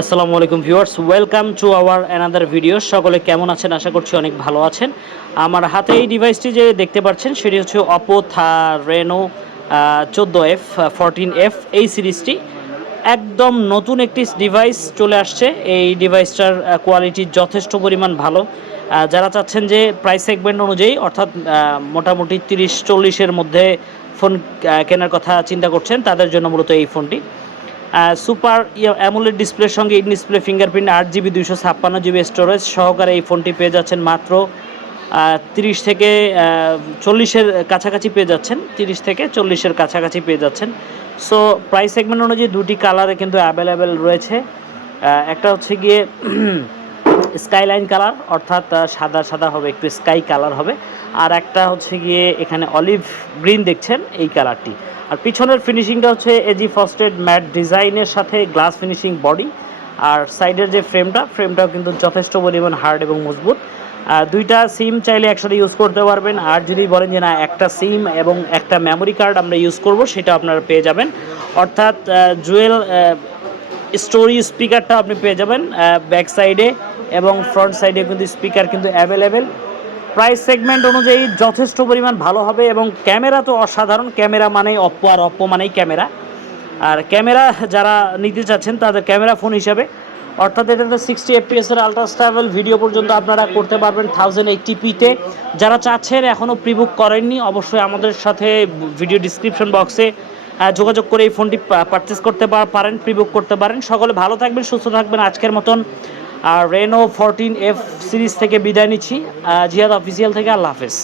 আসসালামু আলাইকুম viewers, welcome to our another video. সকলে কেমন আছেন? আশা করছি অনেক ভালো আছেন। আমার হাতে এই ডিভাইসটি যে দেখতে পাচ্ছেন সেটি হচ্ছে অপো রেনো 14F 14F এই সিরিজটি। একদম নতুন একটি ডিভাইস চলে আসছে। এই ডিভাইসটার কোয়ালিটি যথেষ্ট পরিমাণ ভালো। যারা চাচ্ছেন যে প্রাইস সেগমেন্ট অনুযায়ী অর্থাৎ মোটামুটি 30-40-এর মধ্যে ফোন কেনার কথা চিন্তা করছেন, তাদের জন্য মূলত এই ফোনটি। সুপার অ্যামোলেড ডিসপ্লের সঙ্গে in display fingerprint 8GB 256GB storage সহকারে এই ফোনটি পেয়ে যাচ্ছেন মাত্র 30 থেকে 40-এর কাছাকাছি পেয়ে যাচ্ছেন। 30 থেকে 40-এর কাছাকাছি পেয়ে যাচ্ছেন। সো প্রাইস সেগমেন্ট অনুযায়ী দুটি কালারে কিন্তু অ্যাভেলেবেল রয়েছে। একটা হচ্ছে গিয়ে স্কাইলাইন কালার, অর্থাৎ সাদা সাদা হবে, একটু স্কাই কালার হবে। আর একটা হচ্ছে গিয়ে এখানে অলিভ গ্রিন দেখছেন, এই কালারটি। আর পিছনের ফিনিশিংটা হচ্ছে এজি ফ্রস্টেড ম্যাট ডিজাইনের সাথে গ্লাস ফিনিশিং বডি। আর সাইডের যে ফ্রেমটাও কিন্তু যথেষ্ট পরিমাণ হার্ড এবং মজবুত। দুইটা সিম চাইলে একসাথে ইউজ করতে পারবেন। আর যদি বলেন যে না, একটা সিম এবং একটা মেমোরি কার্ড আমরা ইউজ করব, সেটা আপনারা পেয়ে যাবেন। অর্থাৎ জুয়েল স্টোরি স্পিকারটা আপনি পেয়ে যাবেন ব্যাক সাইডে, এবং ফ্রন্ট সাইডে কিন্তু স্পিকার কিন্তু অ্যাভেলেবেল। প্রাইস সেগমেন্ট অনুযায়ী যথেষ্ট পরিমাণ ভালো হবে, এবং ক্যামেরা তো অসাধারণ। ক্যামেরা মানেই অপ্পো, আর অপ্পো মানেই ক্যামেরা। আর ক্যামেরা যারা নিতে চাচ্ছেন তাদের ক্যামেরা ফোন হিসাবে, অর্থাৎ এটাতে 60 FPS আলট্রা স্টেবল ভিডিও পর্যন্ত আপনারা করতে পারবেন 1080p-তে। যারা চাচ্ছেন এখনও প্রিবুক করেননি, অবশ্যই আমাদের সাথে ভিডিও ডিসক্রিপশন বক্সে যোগাযোগ করে এই ফোনটি পারচেস করতে পারেন, প্রিবুক করতে পারেন। সকলে ভালো থাকবেন, সুস্থ থাকবেন। আজকের মতন রেনো 14F সিরিজ থেকে বিদায় নিচ্ছি। জিহাদ অফিসিয়াল থেকে। আল্লাহ হাফেজ।